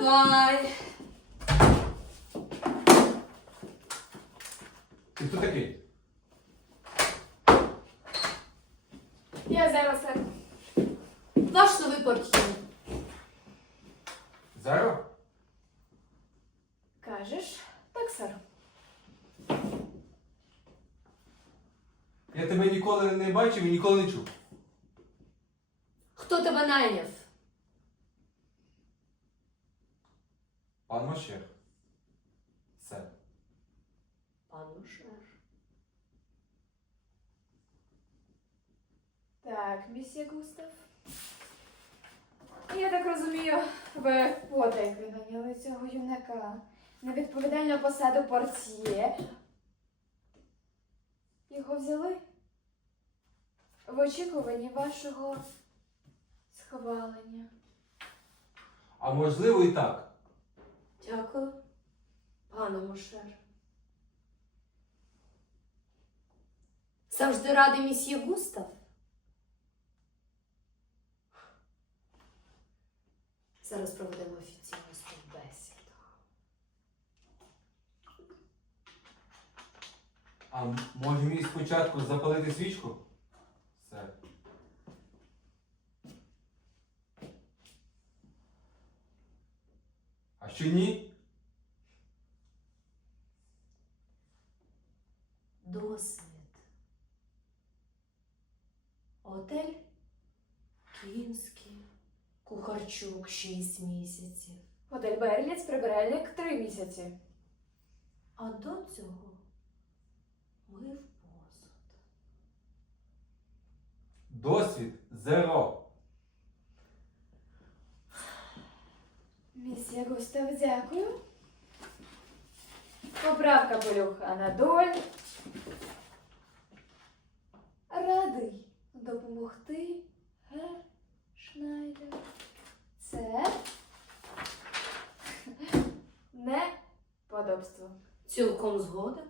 Давай. Ти хто такий? Я зараз. Ваш новий портфель. Зеро? Кажеш? Так, сер. Я тебе ніколи не бачив і ніколи не чув. Хто тебе найняв? Пан Мошер. Все. Пан Мушер. Так, місія Густав. Я так розумію, ви подайки наняли цього юнака. На відповідальну посаду портьє. Його взяли в очікуванні вашого схвалення. А можливо і так. Дякую, пане Мушер. Завжди радий місьє Густав. Зараз проведемо офіційну співбесіду. А може мені спочатку запалити свічку? Все. Ні? Досвід. Отель Київський. Кухарчук 6 місяців. Готель Берліц, прибиральник три місяці. А до цього мив посуд. Досвід зеро. Місія Густав, дякую. Поправка полюха на доль. Радий допомогти Гер Шнайдер. Це не подобство. Цілком згоден.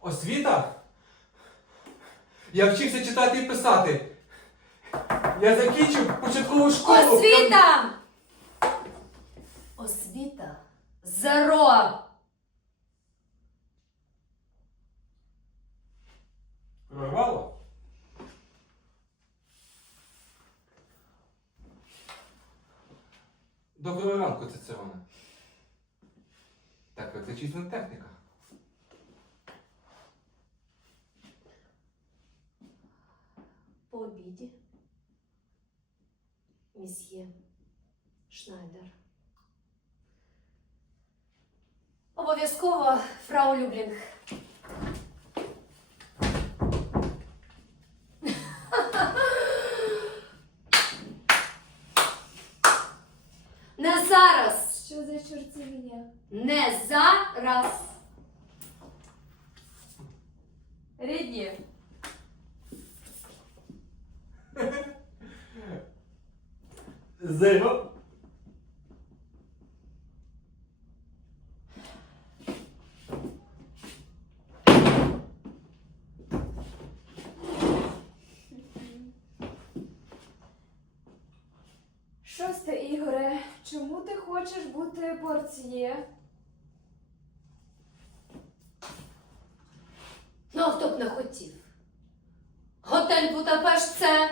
Освіта? Я вчився читати і писати. Я закінчив початкову школу. Освіта! Освіта зеро! Прорвало? Доброго ранку, Цицерона. Так, виключительна техніка. По обіді. Місьє Шнайдер. Обов'язково фрау Люблінг. Не зараз! Що за чортівня? Не зараз! Рідні. Зеро. Чому ти хочеш бути портьє? Ну, а хто б не хотів? Готель Будапешт це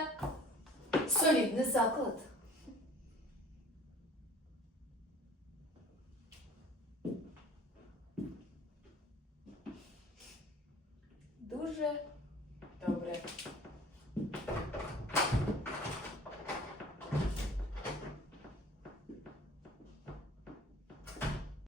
солідний заклад. Дуже